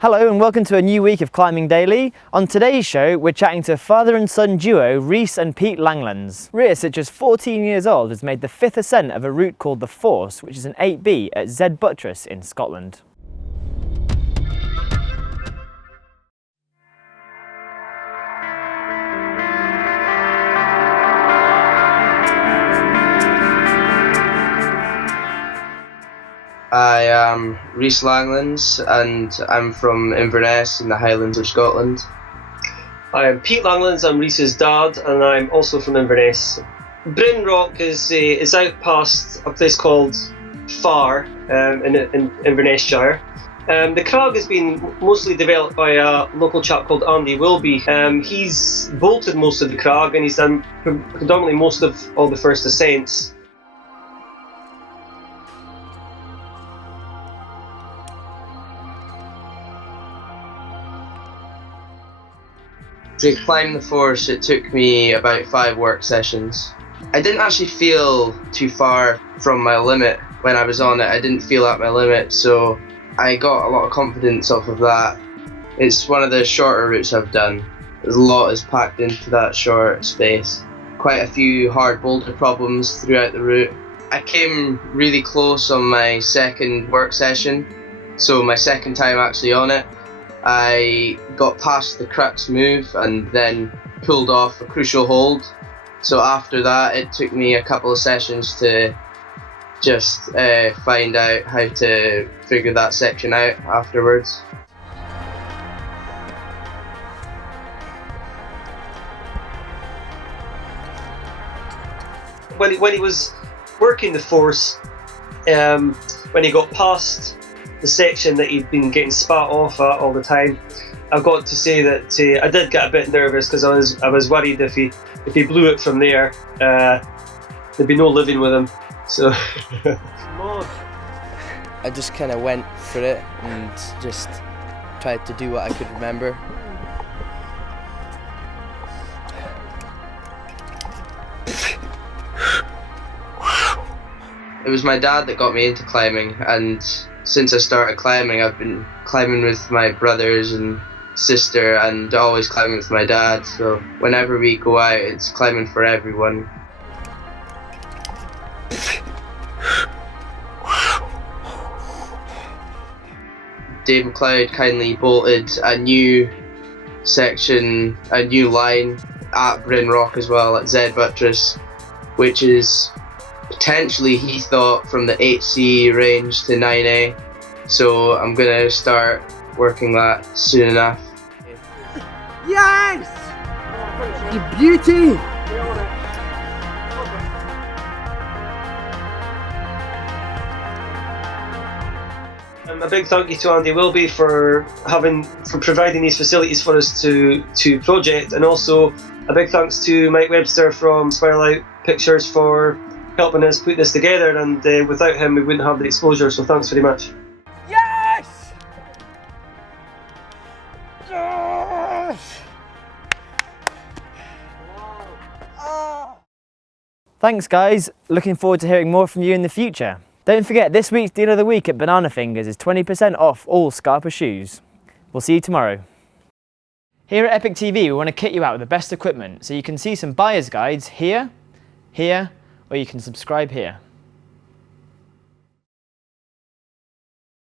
Hello and welcome to a new week of Climbing Daily. On today's show, we're chatting to father and son duo Rhys and Pete Langlands. Rhys, at just 14 years old, has made the 5th ascent of a route called the Force, which is an 8B at Z Buttress in Scotland. I am Rhys Langlands and I'm from Inverness in the Highlands of Scotland. I am Pete Langlands, I'm Rhys's dad, and I'm also from Inverness. Brin Rock is out past a place called Far in Inverness-shire. The crag has been mostly developed by a local chap called Andy Wilby. He's bolted most of the crag and he's done predominantly most of all the first ascents. To climb the Force, it took me about 5 work sessions. I didn't actually feel too far from my limit when I was on it. I didn't feel at my limit, so I got a lot of confidence off of that. It's one of the shorter routes I've done. There's a lot is packed into that short space. Quite a few hard boulder problems throughout the route. I came really close on my second work session, so my second time actually on it. I got past the crux move and then pulled off a crucial hold. So after that, it took me a couple of sessions to just find out how to figure that section out afterwards. When he was working the Force, when he got past the section that he'd been getting spat off at all the time, I've got to say that I did get a bit nervous because I was worried if he blew it from there, there'd be no living with him. So I just kind of went for it and just tried to do what I could remember. It was my dad that got me into climbing, and since I started climbing, I've been climbing with my brothers and sister and always climbing with my dad, so whenever we go out, it's climbing for everyone. Dave McLeod kindly bolted a new section, a new line at Brin Rock as well, at Z Buttress, which is potentially, he thought, from the 8C range to 9A, so I'm gonna start working that soon enough. Yes! You beauty! a big thank you to Andy Wilby for providing these facilities for us to project, and also a big thanks to Mike Webster from Swirl Pictures for helping us put this together, and without him we wouldn't have the exposure, so thanks very much. Yes! Yes! Thanks guys, looking forward to hearing more from you in the future. Don't forget, this week's deal of the week at Banana Fingers is 20% off all Scarpa shoes. We'll see you tomorrow. Here at Epic TV, we want to kit you out with the best equipment, so you can see some buyer's guides here, here, or you can subscribe here.